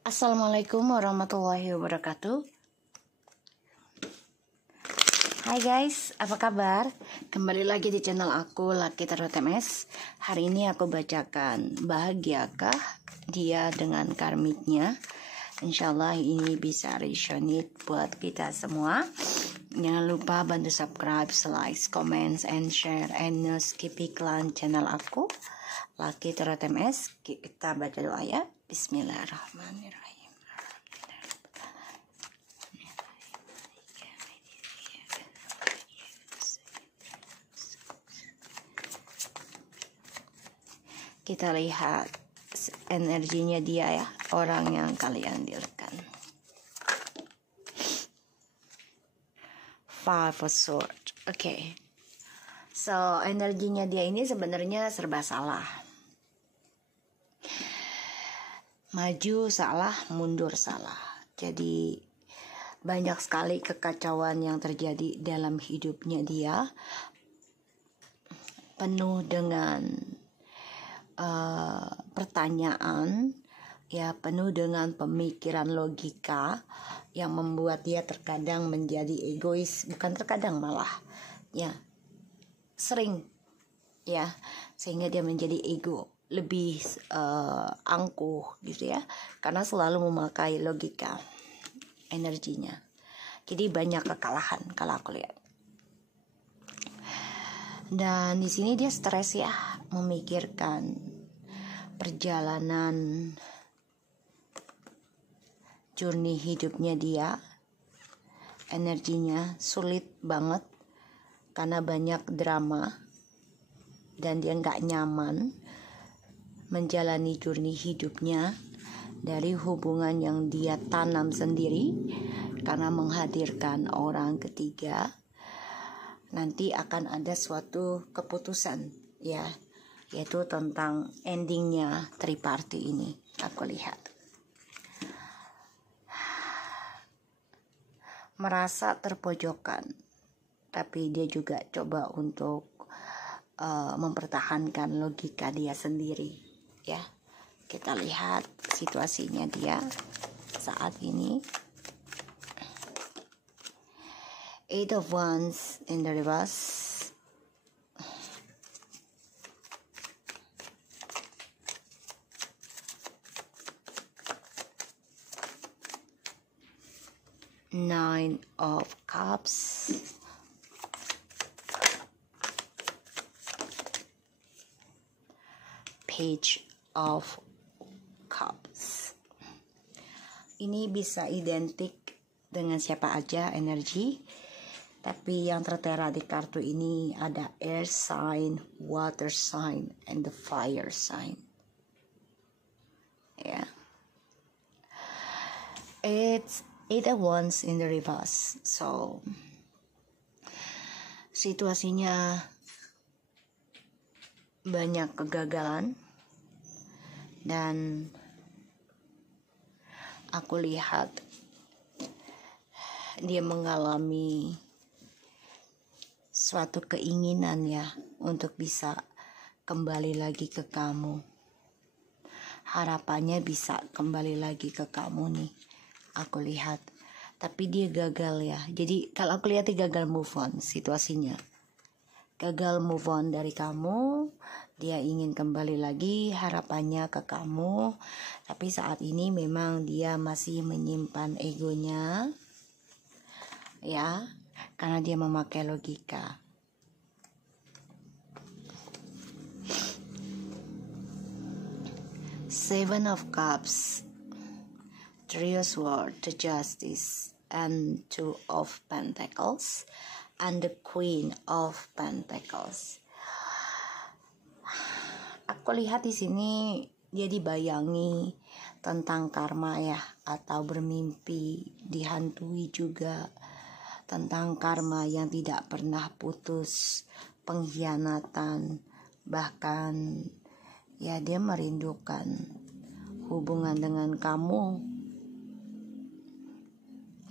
Assalamualaikum warahmatullahi wabarakatuh. Hai guys, apa kabar? Kembali lagi di channel aku, Lucky Tarot MS. Hari ini aku bacakan, bahagiakah dia dengan karmiknya? Insyaallah ini bisa resonate buat kita semua. Jangan lupa bantu subscribe, like, comments, and share, and no skip iklan channel aku, Lucky Tarot MS. Kita baca doa ya. Bismillahirrahmanirrahim. Kita lihat energinya dia ya, orang yang kalian dealkan. Five of Swords. Oke. So, energinya dia ini sebenarnya serba salah. Maju salah, mundur salah. Jadi banyak sekali kekacauan yang terjadi dalam hidupnya dia. Penuh dengan pertanyaan, ya, penuh dengan pemikiran logika yang membuat dia terkadang menjadi egois, bukan terkadang malah ya sering ya, sehingga dia menjadi ego, lebih angkuh gitu ya, karena selalu memakai logika energinya. Jadi banyak kekalahan kalau aku lihat. Dan di sini dia stres ya, memikirkan perjalanan journey hidupnya dia. Energinya sulit banget karena banyak drama dan dia nggak nyaman menjalani journey hidupnya dari hubungan yang dia tanam sendiri karena menghadirkan orang ketiga. Nanti akan ada suatu keputusan ya, yaitu tentang endingnya triparty ini. Aku lihat merasa terpojokan, tapi dia juga coba untuk mempertahankan logika dia sendiri ya. Kita lihat situasinya dia saat ini. Eight of Wands in the reverse. Nine of Cups. Page of Cups. Ini bisa identik dengan siapa aja energi. Tapi yang tertera di kartu ini ada air sign, water sign, and the fire sign. Ya. Yeah. It's Eight of Wands in the reverse. So, situasinya banyak kegagalan. Dan aku lihat dia mengalami suatu keinginan ya untuk bisa kembali lagi ke kamu. Harapannya bisa kembali lagi ke kamu nih, aku lihat. Tapi dia gagal ya. Jadi kalau aku lihat dia gagal move on situasinya. Gagal move on dari kamu. Dia ingin kembali lagi, harapannya ke kamu. Tapi saat ini memang dia masih menyimpan egonya ya, karena dia memakai logika. Seven of Cups, Three of Swords, the Justice, and Two of Pentacles, and the Queen of Pentacles. Aku lihat di sini dia dibayangi tentang karma ya, atau bermimpi dihantui juga tentang karma yang tidak pernah putus, pengkhianatan, bahkan ya dia merindukan hubungan dengan kamu.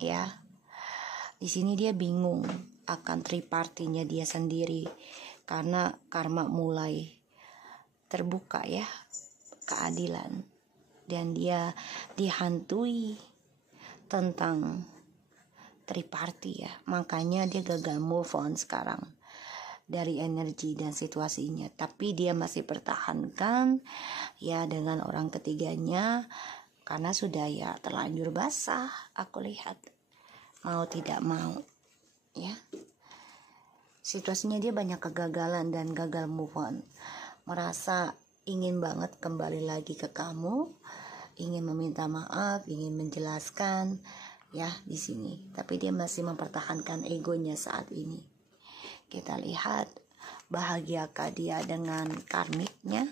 Ya. Di sini dia bingung akan tripartinya dia sendiri karena karma mulai terbuka ya, keadilan. dan dia dihantui tentang triparty ya. Makanya dia gagal move on sekarang dari energi dan situasinya, tapi dia masih pertahankan ya dengan orang ketiganya karena sudah ya terlanjur basah, aku lihat mau tidak mau ya. Situasinya dia banyak kegagalan dan gagal move on, merasa ingin banget kembali lagi ke kamu, ingin meminta maaf, ingin menjelaskan ya di sini, tapi dia masih mempertahankan egonya saat ini. Kita lihat bahagiakah dia dengan karmiknya.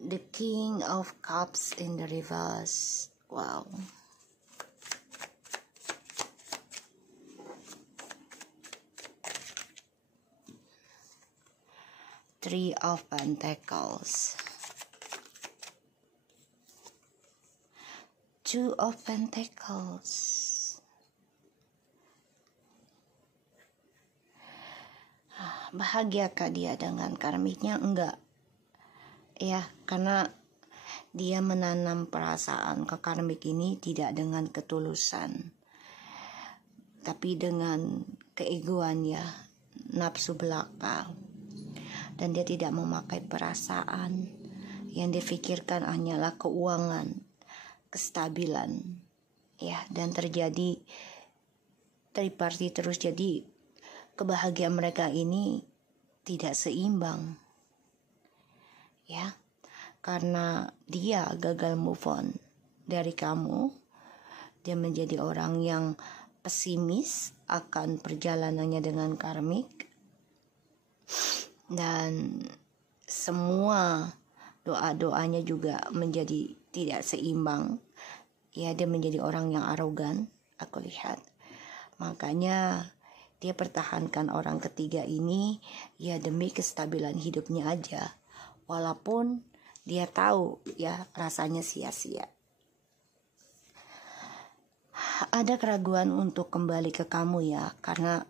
The King of Cups in the reverse. Wow. Three of Pentacles. Two of Pentacles. Bahagiakah dia dengan karmiknya? Enggak. Ya, karena dia menanam perasaan ke karmik ini tidak dengan ketulusan, tapi dengan keegoan ya, nafsu belaka. Dan dia tidak memakai perasaan. Yang difikirkan hanyalah keuangan, kestabilan ya, dan terjadi triparty terus. Jadi kebahagiaan mereka ini tidak seimbang ya, karena dia gagal move on dari kamu. Dia menjadi orang yang pesimis akan perjalanannya dengan karmik, dan semua doa-doanya juga menjadi tidak seimbang ya. Dia menjadi orang yang arogan, aku lihat. Makanya dia pertahankan orang ketiga ini ya demi kestabilan hidupnya aja, walaupun dia tahu ya rasanya sia-sia. Ada keraguan untuk kembali ke kamu ya, karena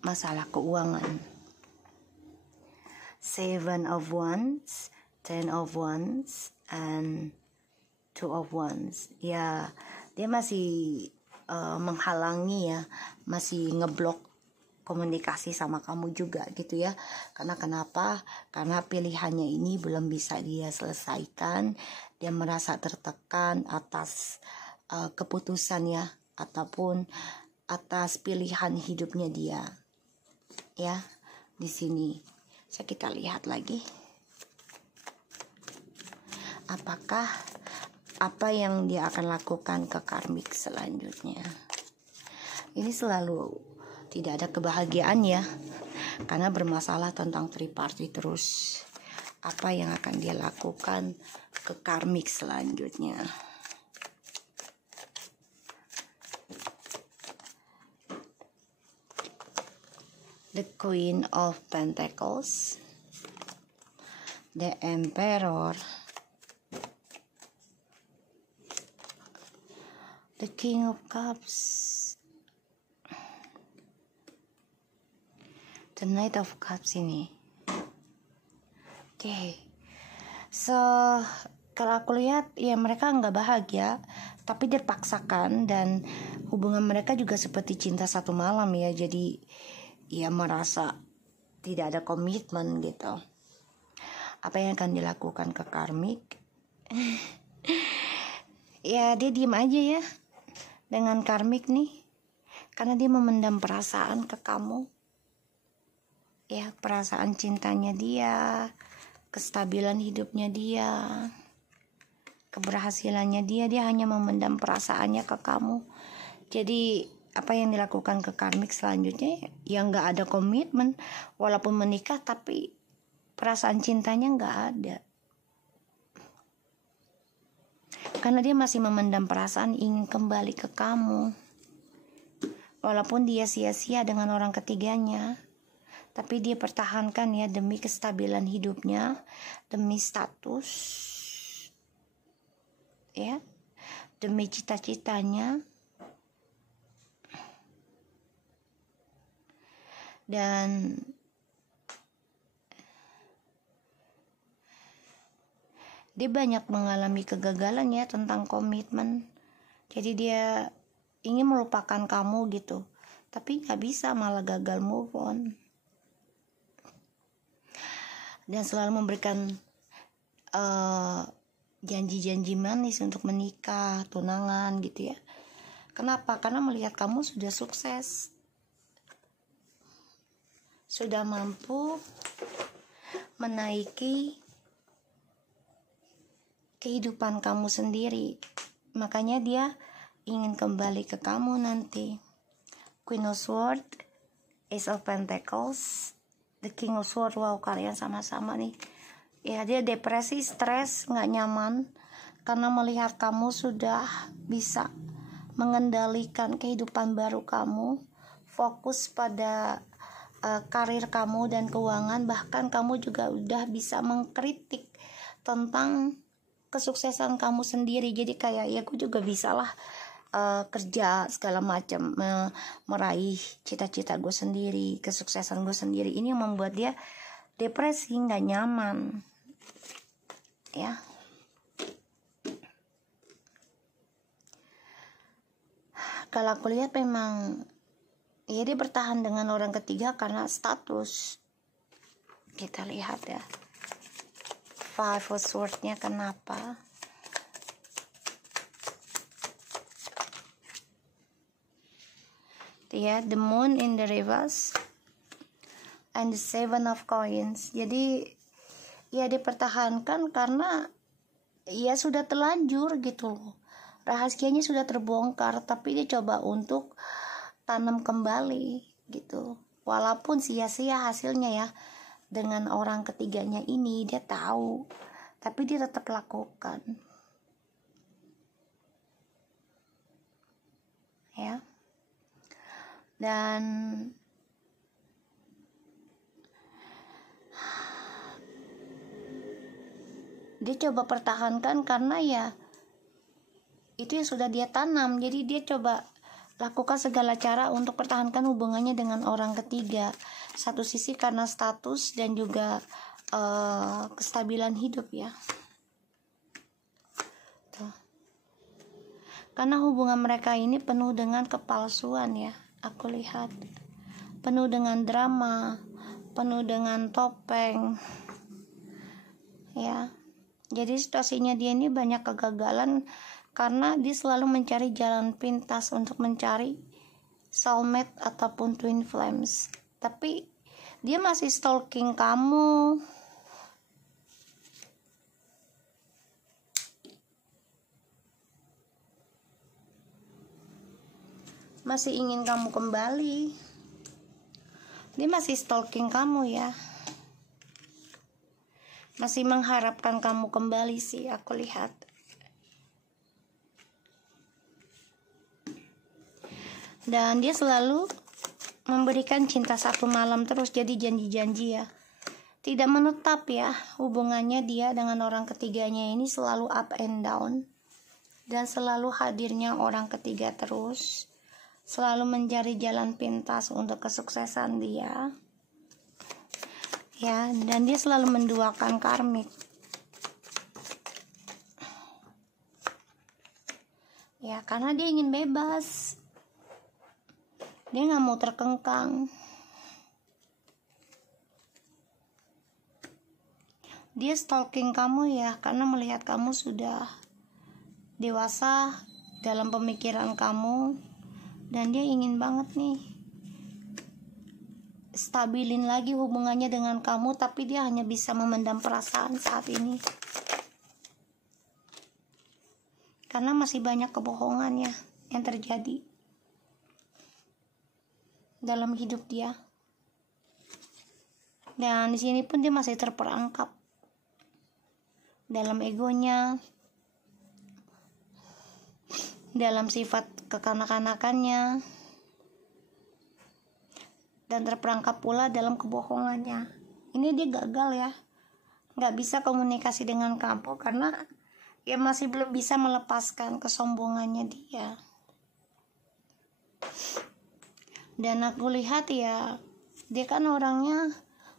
masalah keuangan. Seven of Wands, Ten of Wands, and Two of Wands. Ya, dia masih menghalangi ya, masih ngeblok komunikasi sama kamu juga gitu ya. Karena kenapa? Karena pilihannya ini belum bisa dia selesaikan. Dia merasa tertekan atas keputusan ya, ataupun atas pilihan hidupnya dia. Ya, di sini. So, kita lihat lagi. Apakah apa yang dia akan lakukan ke karmik selanjutnya? Ini selalu tidak ada kebahagiaan ya, karena bermasalah tentang triparty terus. Apa yang akan dia lakukan ke karmik selanjutnya? The Queen of Pentacles, the Emperor, the King of Cups, the Knight of Cups ini. Oke. So, kalau aku lihat ya mereka nggak bahagia, tapi dipaksakan, dan hubungan mereka juga seperti cinta satu malam ya. Jadi ya merasa tidak ada komitmen gitu. Apa yang akan dilakukan ke karmik? Ya dia diem aja ya dengan karmik nih, karena dia memendam perasaan ke kamu ya, perasaan cintanya dia, kestabilan hidupnya dia, keberhasilannya dia hanya memendam perasaannya ke kamu. Jadi apa yang dilakukan ke karmik selanjutnya ya nggak ada komitmen, walaupun menikah tapi perasaan cintanya nggak ada, karena dia masih memendam perasaan ingin kembali ke kamu, walaupun dia sia-sia dengan orang ketiganya, tapi dia pertahankan ya demi kestabilan hidupnya, demi status ya, demi cita-citanya. Dan dia banyak mengalami kegagalan ya tentang komitmen. Jadi dia ingin melupakan kamu gitu, tapi gak bisa, malah gagal move on. Dan selalu memberikan janji-janji manis untuk menikah, tunangan gitu ya. Kenapa? Karena melihat kamu sudah sukses, sudah mampu menaiki kehidupan kamu sendiri. Makanya dia ingin kembali ke kamu nanti. Queen of Swords, Ace of Pentacles, The King of Swords. Wow, kalian sama-sama nih. Ya, dia depresi, stres, gak nyaman karena melihat kamu sudah bisa mengendalikan kehidupan baru kamu, fokus pada karir kamu dan keuangan. Bahkan kamu juga udah bisa mengkritik tentang kesuksesan kamu sendiri. Jadi kayak ya aku juga bisa lah kerja segala macam, meraih cita-cita gue sendiri, kesuksesan gue sendiri. Ini yang membuat dia depresi, gak nyaman ya. Kalau aku lihat memang ya dia bertahan dengan orang ketiga karena status. Kita lihat ya, Five of Swords-nya kenapa? Ya, the Moon in the reverse and the Seven of Coins. Jadi ya dipertahankan karena ya sudah terlanjur gitu loh. Rahasianya sudah terbongkar, tapi dia coba untuk tanam kembali gitu. Walaupun sia-sia hasilnya ya, dengan orang ketiganya ini dia tahu, tapi dia tetap lakukan. Ya. Dan dia coba pertahankan karena ya itu yang sudah dia tanam. Jadi dia coba lakukan segala cara untuk pertahankan hubungannya dengan orang ketiga. Satu sisi karena status dan juga kestabilan hidup ya. Tuh. Karena hubungan mereka ini penuh dengan kepalsuan ya. Aku lihat penuh dengan drama, penuh dengan topeng ya. Jadi situasinya dia ini banyak kegagalan karena dia selalu mencari jalan pintas untuk mencari soulmate ataupun twin flames. Tapi dia masih stalking kamu. Masih ingin kamu kembali. Dia masih stalking kamu ya. Masih mengharapkan kamu kembali sih, aku lihat. Dan dia selalu memberikan cinta satu malam terus, jadi janji-janji ya. Tidak menetap ya, hubungannya dia dengan orang ketiganya ini selalu up and down. Dan selalu hadirnya orang ketiga terus. Selalu mencari jalan pintas untuk kesuksesan dia. Ya, dan dia selalu menduakan karmik. Ya, karena dia ingin bebas. Dia gak mau terkengkang. Dia stalking kamu ya, karena melihat kamu sudah dewasa dalam pemikiran kamu. Dan dia ingin banget nih stabilin lagi hubungannya dengan kamu, tapi dia hanya bisa memendam perasaan saat ini. Karena masih banyak kebohongan ya yang terjadi dalam hidup dia. Dan di sini pun dia masih terperangkap dalam egonya, dalam sifat kekanak-kanakannya, dan terperangkap pula dalam kebohongannya. Ini dia gagal ya, gak bisa komunikasi dengan kamu karena ya masih belum bisa melepaskan kesombongannya dia. Dan aku lihat ya, Dia kan orangnya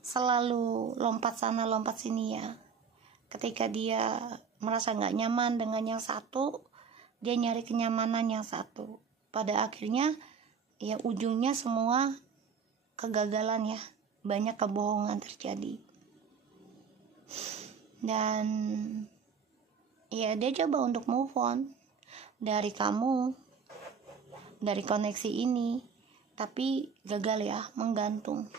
selalu lompat sana lompat sini ya. Ketika dia merasa nggak nyaman dengan yang satu, dia nyari kenyamanan yang satu. Pada akhirnya ya ujungnya semua kegagalan ya, banyak kebohongan terjadi. Dan ya dia coba untuk move on dari kamu, dari koneksi ini, tapi gagal ya, menggantung.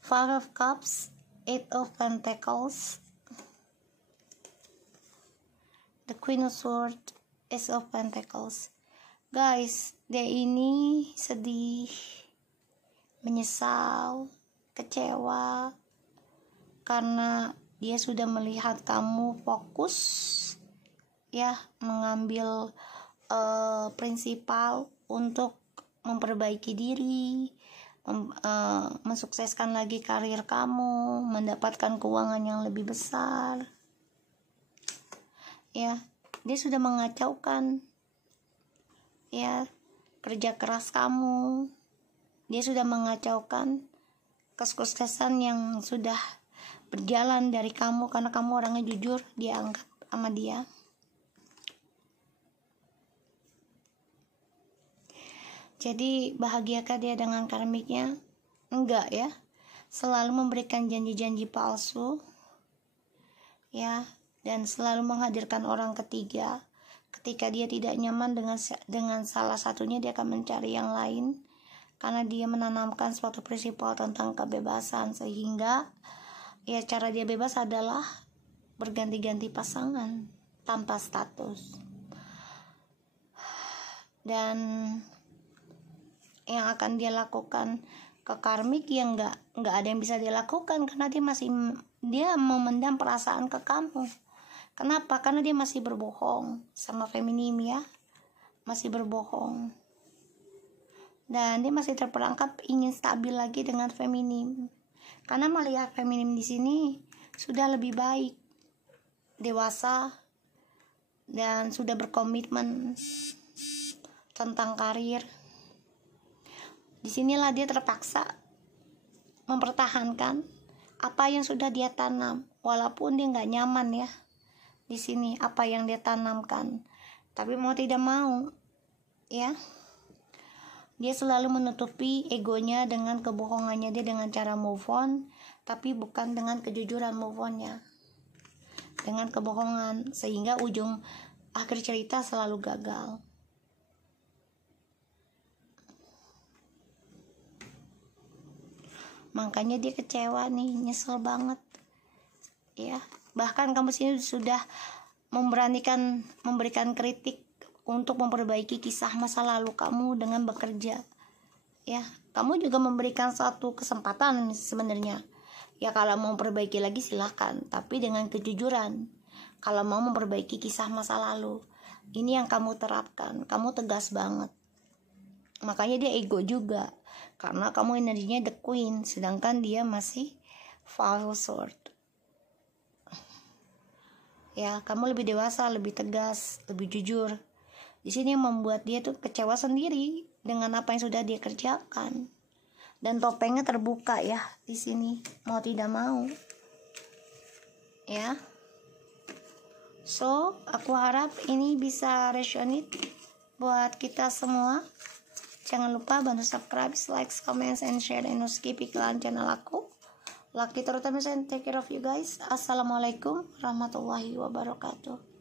Five of Cups, Eight of Pentacles, the Queen of Swords, Ace of Pentacles. Guys, dia ini sedih, menyesal, kecewa karena dia sudah melihat kamu fokus ya mengambil prinsipal untuk memperbaiki diri, mensukseskan lagi karir kamu, mendapatkan keuangan yang lebih besar. Ya, dia sudah mengacaukan ya kerja keras kamu. Dia sudah mengacaukan kesuksesan yang sudah berjalan dari kamu karena kamu orangnya jujur, dia anggap sama dia. Jadi bahagiakah dia dengan karmiknya? Enggak ya. Selalu memberikan janji-janji palsu ya, dan selalu menghadirkan orang ketiga. Ketika dia tidak nyaman dengan salah satunya, dia akan mencari yang lain karena dia menanamkan suatu prinsipal tentang kebebasan, sehingga ya cara dia bebas adalah berganti-ganti pasangan tanpa status. Dan yang akan dia lakukan ke karmik yang nggak ada yang bisa dia lakukan karena dia memendam perasaan ke kamu. Kenapa? Karena dia masih berbohong sama feminim ya, masih berbohong, dan dia masih terperangkap ingin stabil lagi dengan feminim karena melihat feminim di sini sudah lebih baik, dewasa, dan sudah berkomitmen tentang karir. Disinilah dia terpaksa mempertahankan apa yang sudah dia tanam, walaupun dia nggak nyaman ya di sini apa yang dia tanamkan, tapi mau tidak mau ya dia selalu menutupi egonya dengan kebohongannya dia dengan cara move on, tapi bukan dengan kejujuran move onnya, dengan kebohongan, sehingga ujung akhir cerita selalu gagal. Makanya dia kecewa nih, nyesel banget ya. Bahkan kamu sini sudah memberikan kritik untuk memperbaiki kisah masa lalu kamu dengan bekerja ya. Kamu juga memberikan satu kesempatan sebenarnya ya, kalau mau memperbaiki lagi silahkan, tapi dengan kejujuran. Kalau mau memperbaiki kisah masa lalu, ini yang kamu terapkan, kamu tegas banget. Makanya dia ego juga, karena kamu energinya the queen, sedangkan dia masih five of swords. Ya, kamu lebih dewasa, lebih tegas, lebih jujur. Di sini yang membuat dia tuh kecewa sendiri dengan apa yang sudah dia kerjakan. Dan topengnya terbuka ya di sini, mau tidak mau. Ya. So, aku harap ini bisa resonate buat kita semua. Jangan lupa bantu subscribe, like, comment, and share, dan skip iklan channel aku. Lucky terutama, and take care of you guys. Assalamualaikum warahmatullahi wabarakatuh.